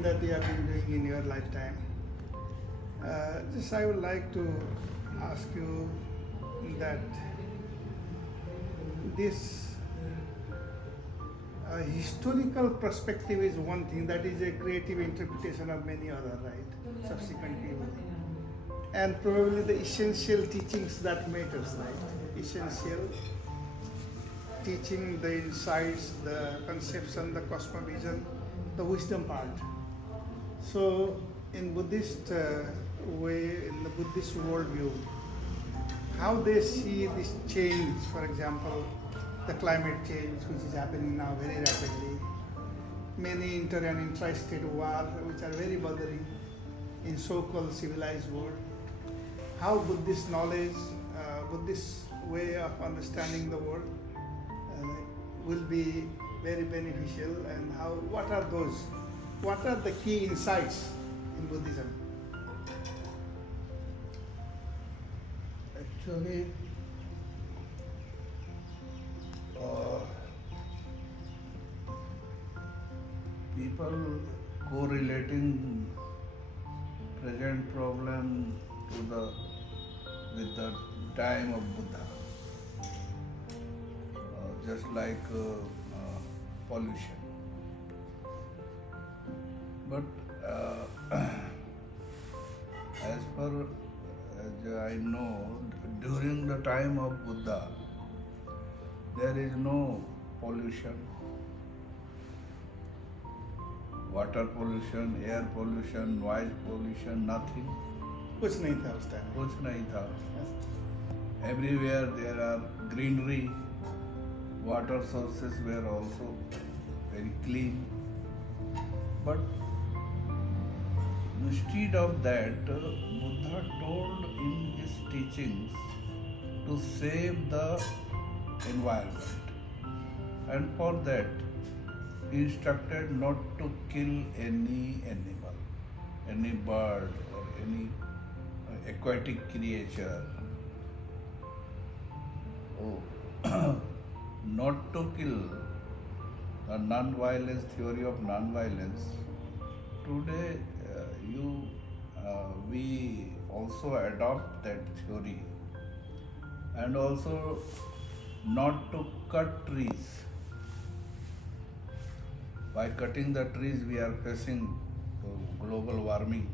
thing that you have been doing in your lifetime. Just I would like to ask you that this historical perspective is one thing, that is a creative interpretation of many other, right, subsequent people. And probably the essential teachings that matters, right? Essential teaching, the insights, the conception, the cosmovision, the wisdom part. So in Buddhist way, in the Buddhist worldview, how they see this change, for example, the climate change which is happening now very rapidly, many inter and intra-state war which are very bothering in so-called civilized world, how Buddhist knowledge, Buddhist way of understanding the world will be very beneficial, and how, what are the key insights in Buddhism? Actually, people correlating present problem with the time of Buddha, just like pollution. But as I know, during the time of Buddha, there is no pollution, water pollution, air pollution, noise pollution, nothing. कुछ नहीं था उस time. कुछ नहीं था. Everywhere there are greenery, water sources were also very clean. But instead of that, Buddha told in his teachings to save the environment. And for that, he instructed not to kill any animal, any bird or any aquatic creature. Not to kill, the non-violence, theory of non-violence. Today, we also adopt that theory, and also not to cut trees. By cutting the trees, we are facing global warming.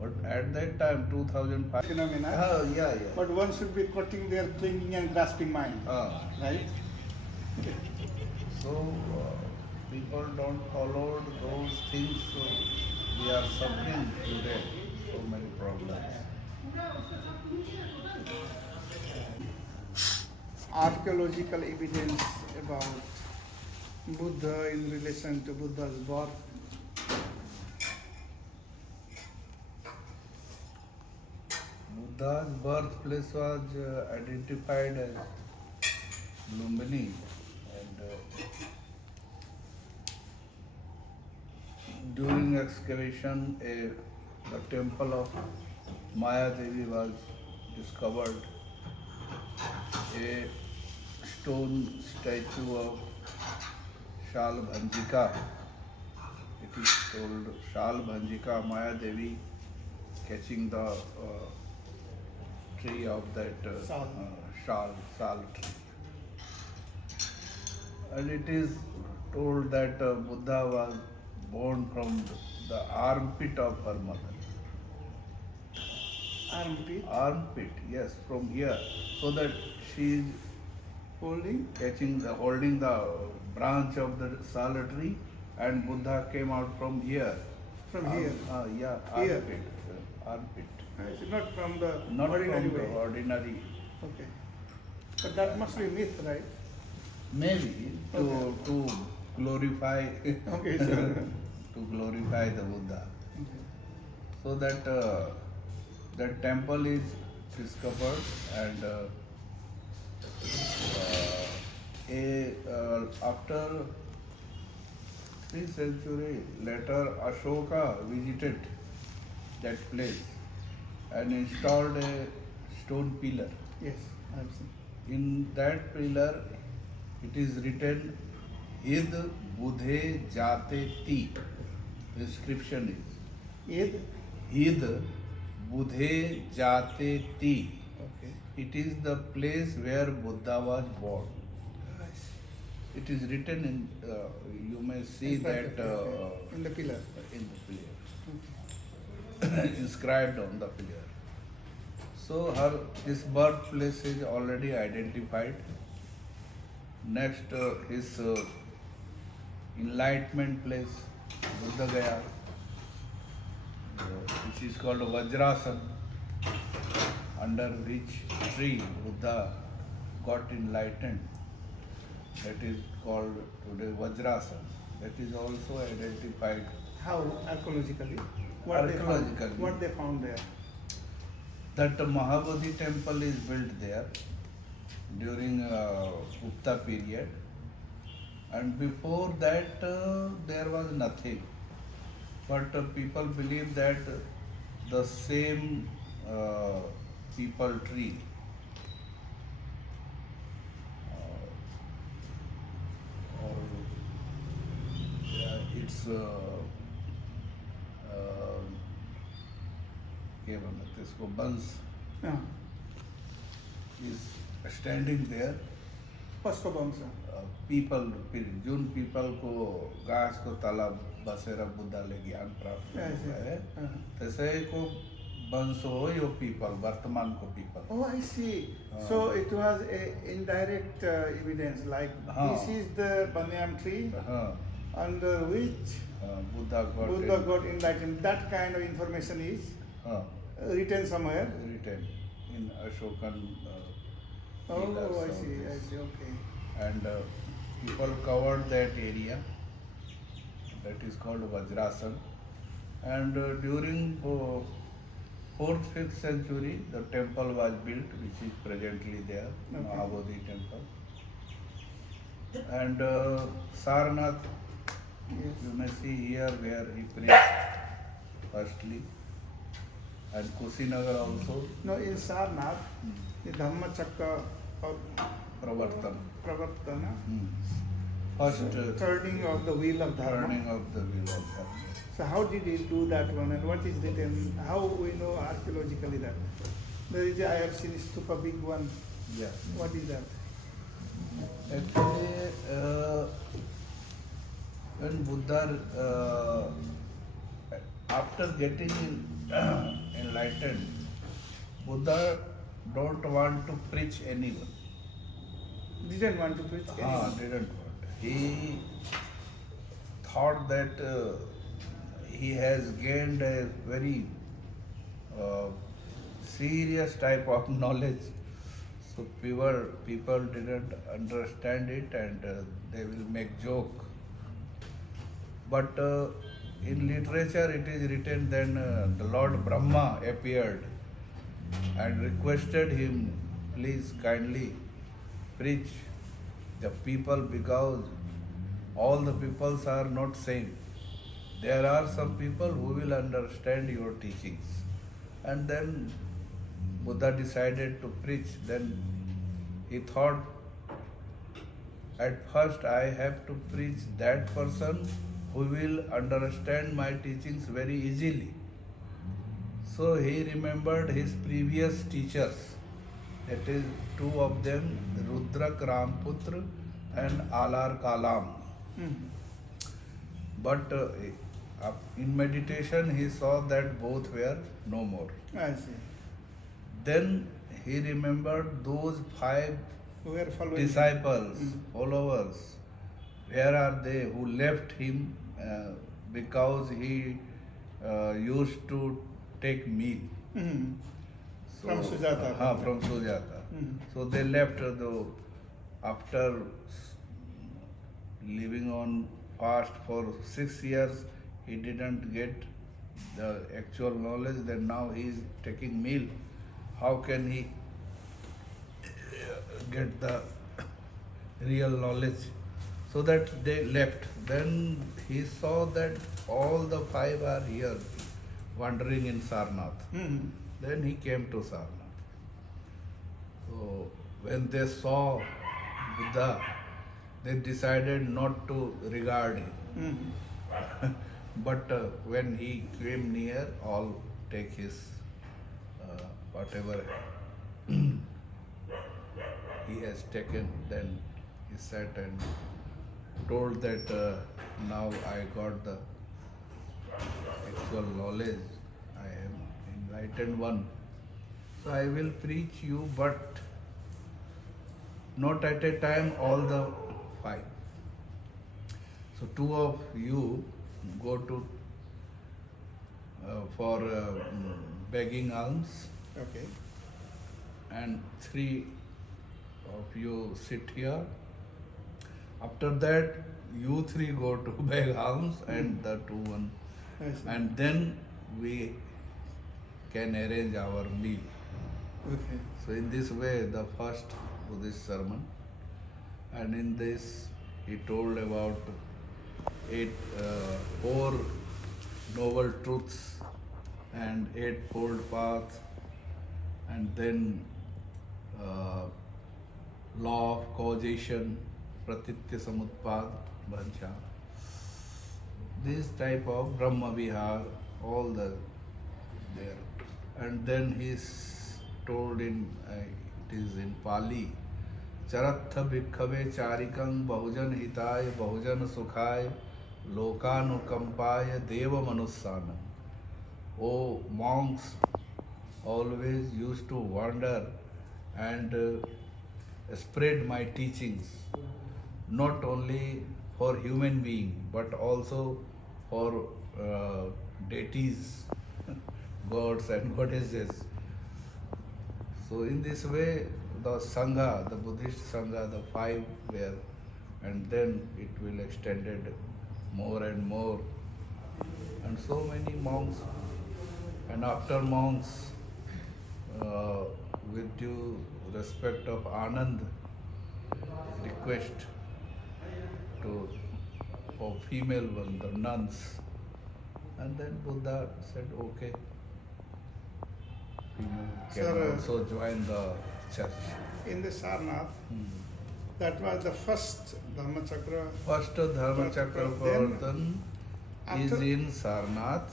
But at that time, 2005 phenomena. Yeah. But one should be cutting their clinging and grasping mind, right? So people don't follow those things, so we are suffering today so many problems. Archaeological evidence about Buddha in relation to Buddha's birth. Buddha's birthplace was identified as Lumbini, and during excavation, the temple of Maya Devi was discovered. A stone statue of Shal Bhanjika, it is called Shal Bhanjika, Maya Devi catching the tree of that shal tree. And it is told that Buddha was born from the armpit of her mother. Armpit? Armpit, yes, from here. So that she is holding the branch of the sal tree, and Buddha came out from here. From here? Yeah, Here. armpit. Armpit. It's not from the Not ordinary from way. the ordinary. Okay. But that must be myth, right? Maybe to glorify Okay, sure. to glorify the Buddha. So that that temple is discovered, and after 3 centuries later, Ashoka visited that place and installed a stone pillar. Yes, I have seen. In that pillar, it is written Id Budhe Jate Ti. The inscription Id? is Id Budhe Jate Ti. Okay. It is the place where Buddha was born. Nice. It is written in, you may see In front that of it, okay. In the pillar. in the pillar, inscribed on the pillar. So his birthplace is already identified. Next, his enlightenment place, Buddha Gaya, which is called Vajrasan, under which tree Buddha got enlightened. That is called today Vajrasan. That is also identified. How archaeologically? Archaeologically. What they found there? That Mahabodhi temple is built there during Gupta period, and before that there was nothing. But people believe that the same people tree or it's क्या बोलते हैं इसको बंस Yeah. is standing there. Pasco Bamsa. People, Jin people को घास को तालाब बसेरा बुद्धा ले ज्ञान प्राप्त हुआ है, तैसे को वंश हो यो people वर्तमान को people. Oh, I see. So it was a indirect evidence. Like this is the banyan tree under which Buddha got enlightened. That kind of information is written somewhere. written in Ashokan. Oh, I see. Okay. And people covered that area. That is called Vajrasan. And during 4th, 5th century, the temple was built, which is presently there, Mahabodhi temple. And Sarnath, you may see here where he preached firstly. And Kusinagar also. No, in Sarnath, the Dhammachakra or Pravartana, First turning of the wheel of Dharma. turning of the wheel of Dharma. So how did he do that one, and what is written? How we know archaeologically that? There is I have seen stupa big one. Yeah. What is that? Actually, when Buddha, after getting enlightened, Buddha don't want to preach anyone. Didn't want to preach anyone. Didn't want. He thought that he has gained a very serious type of knowledge. So people didn't understand it, and they will make joke. But in literature it is written then the Lord Brahma appeared and requested him, please kindly preach the people, because all the peoples are not same. There are some people who will understand your teachings. And then Buddha decided to preach. Then he thought, at first I have to preach that person who will understand my teachings very easily. So he remembered his previous teachers. That is, two of them, Rudrak Ramputra and Alar Kalam. But in meditation he saw that both were no more. I see. Then he remembered those 5 We were following disciples, followers. Where are they who left him because he used to take meal? So, From Sujata. From Sujata. So they left after living on fast for 6 years. He didn't get the actual knowledge. Then now he is taking meal. How can he get the real knowledge? So that they left. Then he saw that all the 5 are here, wandering in Sarnath. Then he came to Sarnath. So when they saw Buddha, they decided not to regard him. Mhm. But when he came near, all take his whatever he has taken. Then he sat and told that now I got the actual knowledge. I am enlightened one. So I will preach you, but not at a time all the five. So two of you go to for begging alms, Okay. and three of you sit here. After that, you three go to beg alms, and the two one, I see. and then we can arrange our meal. Okay. So in this way, the first Buddhist sermon, and in this he told about four noble truths and eightfold path, and then law of causation, pratitya samutpad, vancha. This type of Brahma Vihar, all the there, and then he's told in it is in Pali. Charatha bhikkhave charikam bahujan hitaya bahujan sukhaya lokanukampaya deva manussanam. Oh, monks always used to wander and spread my teachings, not only for human being but also for deities, gods and goddesses. So in this way, the Sangha, the Buddhist Sangha, the five were, and then it will extended more and more. And so many monks, and after monks, with due respect of Anand, request to for female one, the nuns. And then Buddha said, okay, female can Sir, also join the church. In the Sarnath, that was the first Dharmachakra. First Dharmachakra Then, Pravartan is after- in Sarnath.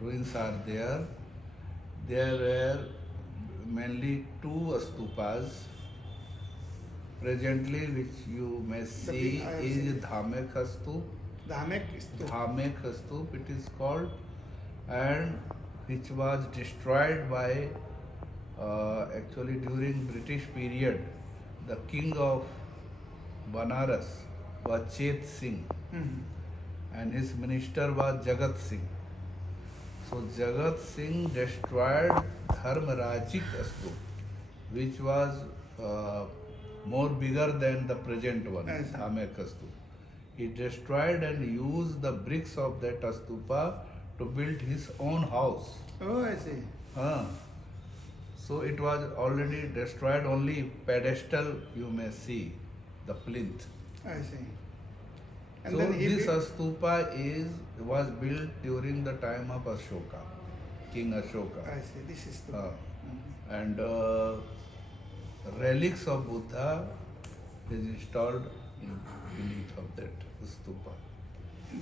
Ruins are there. There were mainly two stupas. Presently, which you may see, I have is seen. Dhamek Stup. Dhamek Stup. Dhamek Stup it is called, and which was destroyed by actually during British period. The king of Banaras was Chet Singh, Mhm. and his minister was Jagat Singh. So Jagat Singh destroyed Dharmarajik Stup, which was more bigger than the present one, I see. Dhamek Stup. He destroyed and used the bricks of that stupa to build his own house. Oh, I see. So it was already destroyed, only pedestal you may see, the plinth. I see. And So then he this built- stupa was built during the time of Ashoka, King Ashoka. I see. This is the. And relics of Buddha is installed in beneath of that stupa.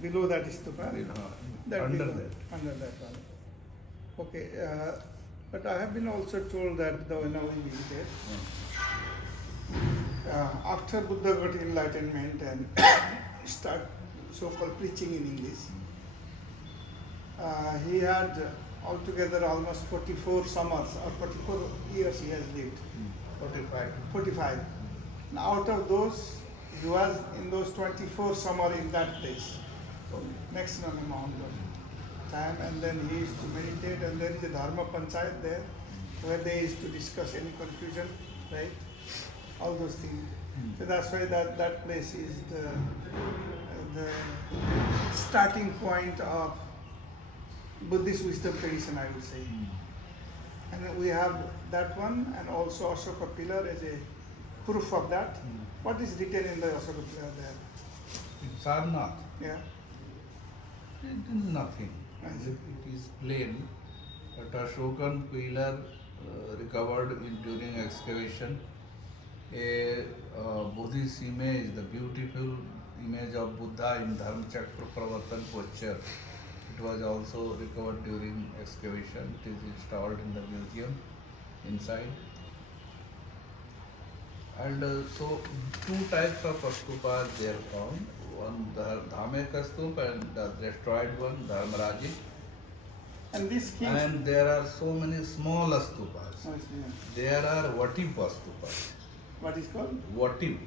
Below that stupa. That Under below, that. Under that one. Okay. But I have been also told that when I visited, after Buddha got enlightenment and start so-called preaching in English, he had altogether almost 44 summers or 44 years he has lived. 45. 45. Now out of those, he was in those 24 summer in that place. Maximum amount of time, and then he used to meditate, and there is a Dharma Panchayat there where they used to discuss any confusion, right? All those things. So that's why that place is the starting point of Buddhist wisdom tradition, I would say. And then we have that one, and also Ashoka pillar as a proof of that. What is written in the Ashoka pillar there? In Sarnath, Yeah. it is nothing. I see. It is plain. But Ashokan pillar recovered during excavation, a Buddhist image, the beautiful image of Buddha in Dharmachakra Pravartan posture. It was also recovered during excavation. It is installed in the museum inside. And so two types of stupas they are found. One the Dhameka stupa and the destroyed one, Dharmaraji. And these kings. And there are so many small stupas. Oh, yeah. There are Vativa stupas. What is called? Vativ.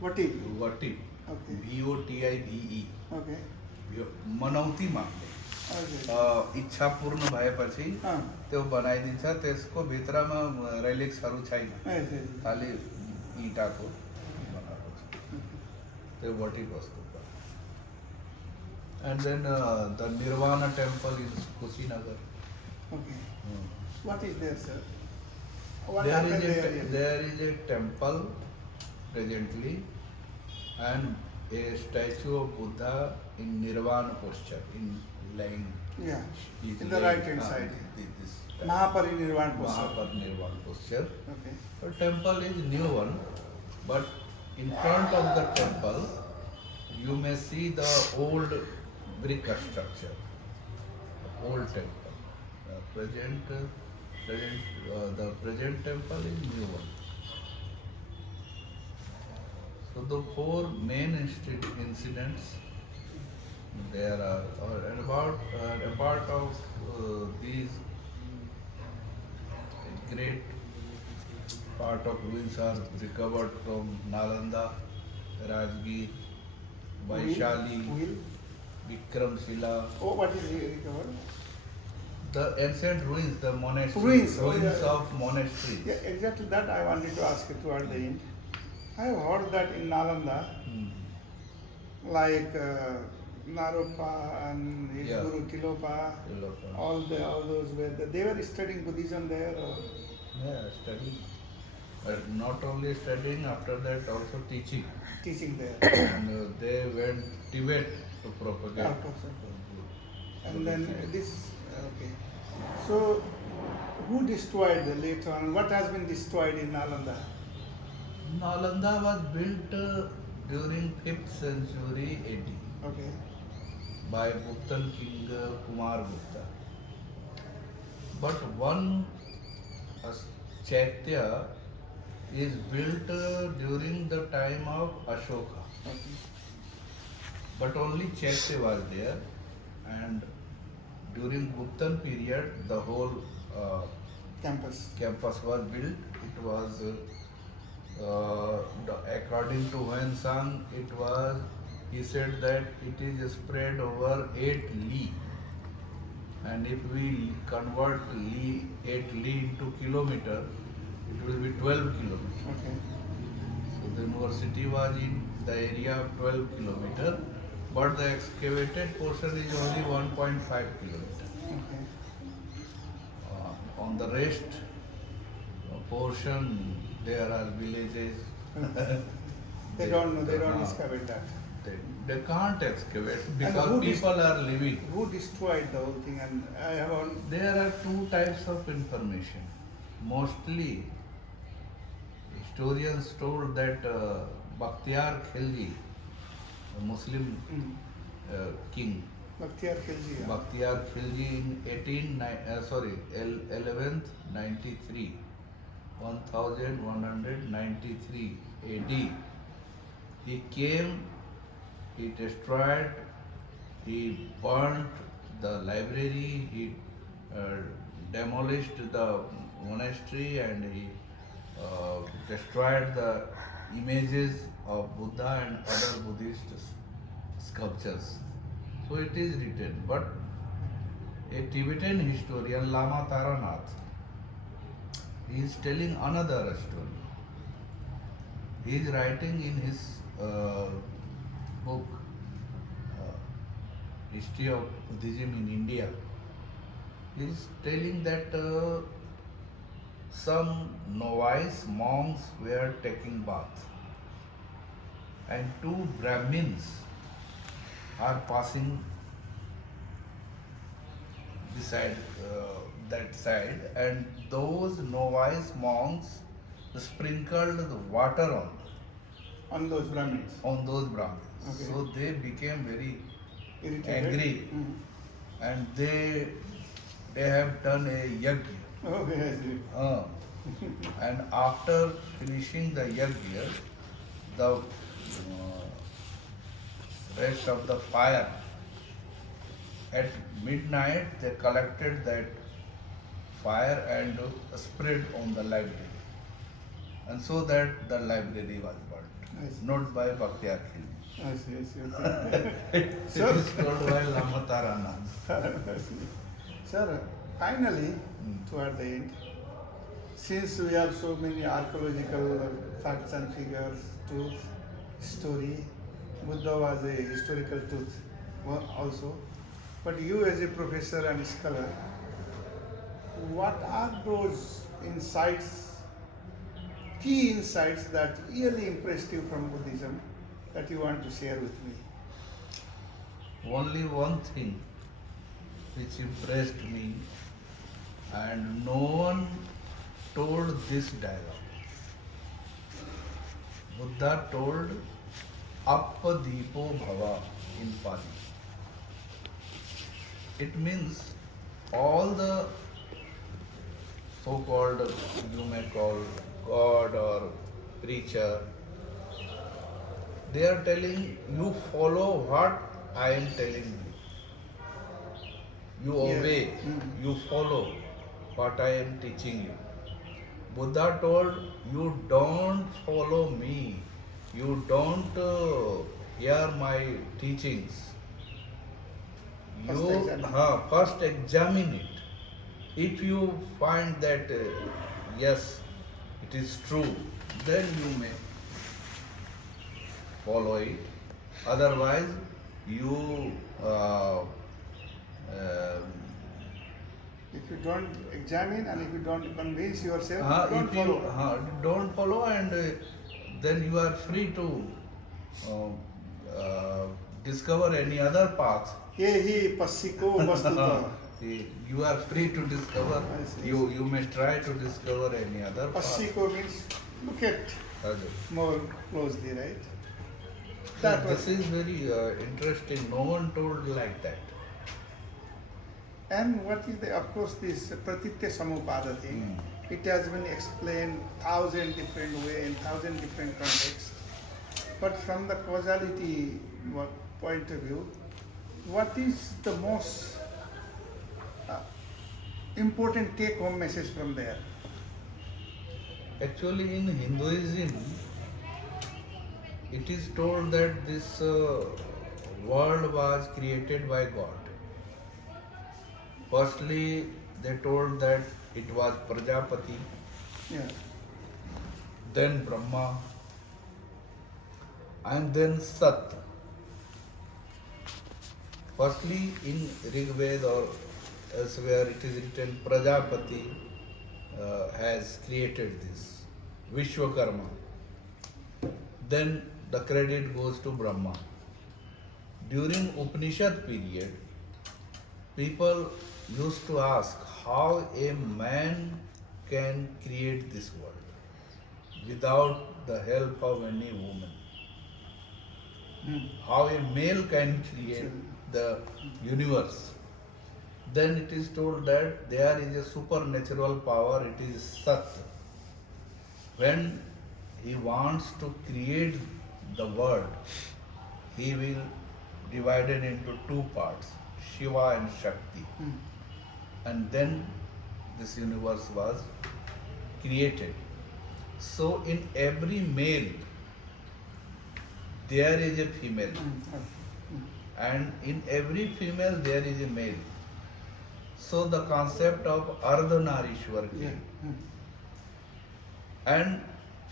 Vativ. Vativ. Okay. VOTIVE. Okay. मनौती माग्ने Okay. इच्छा पूर्ण भएपछि त्यो बनाइदिन्छ त्यसको भित्रमा रेलिक्सहरू छैन खालि इँटाको बनाएको छ त्यो वटी वस्तु and then the Nirvana temple in Kushinagar. Okay. What is there, sir? What There happened is there? there is a temple presently and a statue of Buddha in Nirvana posture, in lying. Yeah. He's In the laying, right hand side. This Mahaparinirvan posture. Mahaparinirvan posture. Okay. The temple is new one, but in front of the temple, you may see the old brick structure, old temple. The present temple is new one. So the four main incidents there are, and about a part of these great part of ruins are recovered from Nalanda, Rajgir, Vaishali, Wheel? Vikramshila. Oh, what is recovered? The ancient ruins, the monasteries, Ruins, of monasteries. Yeah, exactly that I wanted to ask you toward the end. I have heard that in Nalanda, like Naropa and his Yeah. Guru Tilopa, all those they were studying Buddhism there. Or? Yeah, studying. But not only studying, after that also teaching. Teaching there. And they went Tibet to propagate. Yeah, of course. And then this, okay. So, who destroyed later on? What has been destroyed in Nalanda? Nalanda was built during 5th century AD Okay. by Guptan king Kumar Gupta. But one Chaitya is built during the time of Ashoka. Okay. But only Chaitya was there, and during Guptan period the whole Campus. campus was built. It was according to Huan it was, he said that it is spread over 8 li, and if we convert 8 li into kilometer, it will be 12 kilometer. Okay. So the university was in the area of 12 kilometer, but the excavated portion is only 1.5 kilometer. Okay. On the rest portion, there are villages. They don't know, they don't excavate that. They can't excavate who because people are living. Who destroyed the whole thing? And I have on. There are two types of information. Mostly, historians told that Bakhtiyar Khilji, a Muslim king, Bakhtiyar Khilji. Yeah. Bakhtiyar Khilji in 1193 AD, he came, he destroyed, he burnt the library, he demolished the monastery, and he destroyed the images of Buddha and other Buddhist sculptures. So it is written, but a Tibetan historian, Lama Taranath, he is telling another story. He is writing in his book, History of Buddhism in India. He is telling that some novice monks were taking bath, and two Brahmins are passing beside that side, and those novice monks sprinkled the water On those Brahmins. on those Brahmins. Okay. So they became very Irritated. angry, and they have done a yajna. Okay, I see. And after finishing the yajna, the rest of the fire, at midnight they collected that fire and spread on the library. And so that the library was I burnt, see. not by Bakhtiyar Khilji. I see, I see. Okay. It Sir. is called by Lama Taranand. Sir, finally, toward the end, since we have so many archaeological facts and figures, truth, story, Buddha was a historical truth also. But you as a professor and scholar, what are those insights, key insights that really impressed you from Buddhism that you want to share with me? Only one thing which impressed me, and no one told this dialogue. Buddha told Appadipo Bhava in Pali. It means all the so-called, you may call God or preacher, they are telling you follow what I am telling you. You obey, you follow what I am teaching you. Buddha told you don't follow me, you don't hear my teachings. First examine it. If you find that yes, it is true, then you may follow it. Otherwise, you If you don't examine and if you don't convince yourself, don't if follow. you don't follow, and then you are free to discover any other path. Yehi pasiko vastuta. You are free to discover. I see. You may try to discover any other path. Pasiko means look at Ajay. more closely, right? That This was, is very interesting. No one told like that. and what is the, of course, this pratitya samupada thing. It has been explained 1,000 different ways in 1,000 different contexts. But from the causality point of view, what is the most important take-home message from there? Actually, in Hinduism, it is told that this world was created by God. Firstly, they told that it was Prajapati, Yeah. then Brahma, and then Sat. Firstly, in Rig Veda or elsewhere, it is written Prajapati has created this, Vishwakarma. Then the credit goes to Brahma. During Upanishad period, people used to ask how a man can create this world without the help of any woman. How a male can create the universe. Then it is told that there is a supernatural power, it is Sat. When he wants to create the world, he will divide it into two parts, Shiva and Shakti. And then this universe was created. So in every male, there is a female. And in every female, there is a male. So the concept of Ardhanarishwar came. And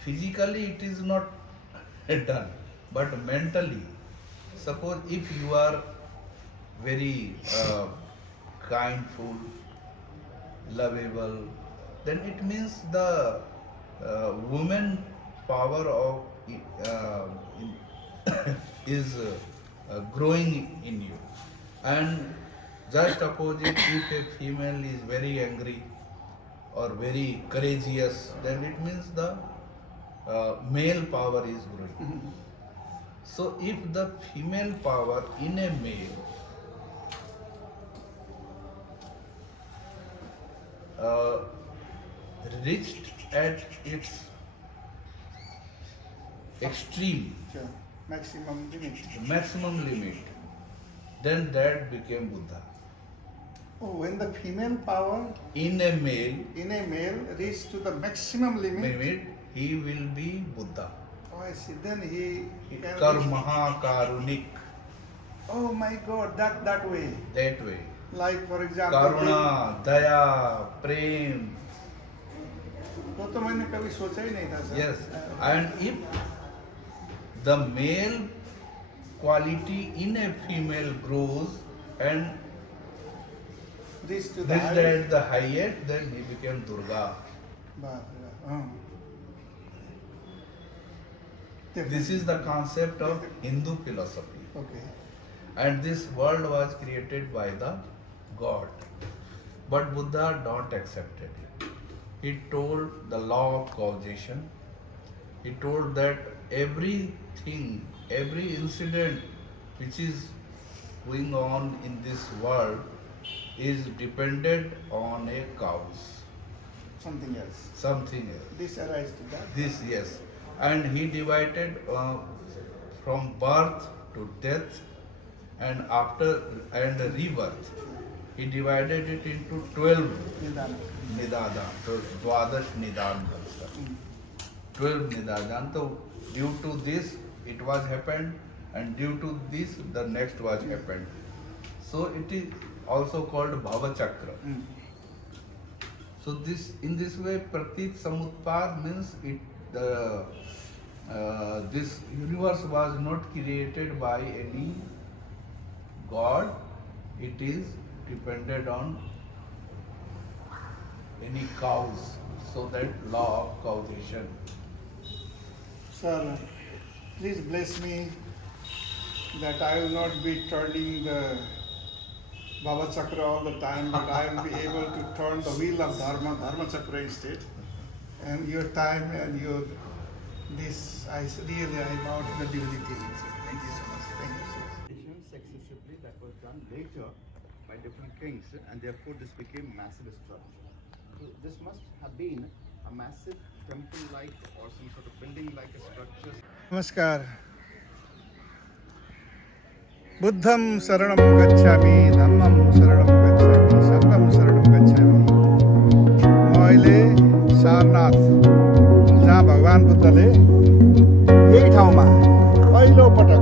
physically it is not done, but mentally, suppose if you are very kindful, lovable, then it means the woman power of is growing in you. And just opposite, if a female is very angry or very courageous, then it means the male power is growing. So if the female power in a male reached at its extreme, Sure. Maximum limit. maximum limit, then that became Buddha. Oh, when the female power In a male in a male reaches to the maximum limit, he will be Buddha. oh, I see. Then he can Karmaha Karunik, oh my God, that way. that way. Like for example, Karuna, Daya, Prem. वो तो मैंने कभी सोचा ही नहीं था sir. Yes. And if the male quality in a female grows and Reach to the reached highest. at the highest, then he became Durga. बाप रे, हाँ. This is the concept of Hindu philosophy. Okay. And this world was created by the God. But Buddha don't accept it. He told the law of causation. He told that everything, every incident which is going on in this world is dependent on a cause, Something else. something else. This arises to that. This, yes. And he divided from birth to death and after and rebirth. He divided it into 12 Nidana. Nidadan. So Dwadash Nidan. 12 Nidadan. So due to this it was happened, and due to this the next was happened. So it is also called Bhava Chakra. Mm. So this, in this way, Pratit Samutpad means it. This universe was not created by any god. It is depended on any cause. So that law of causation. Sir, please bless me that I will not be turning the Bhava Chakra all the time, but I will be able to turn the wheel of Dharma Chakra instead. And your time and your this, I really am out the divinity. Thank you so much. Thank you so much. Successively that was done later by different kings, and therefore this became massive structure. So this must have been a massive temple-like or some sort of building-like a structure. नमस्कार. बुद्धं शरणं गच्छामि, धम्मं शरणं गच्छामि, संघं शरणं गच्छामि. म अहिले सारनाथ, जहाँ भगवान बुद्धले यही ठाउँमा पहिलो पटक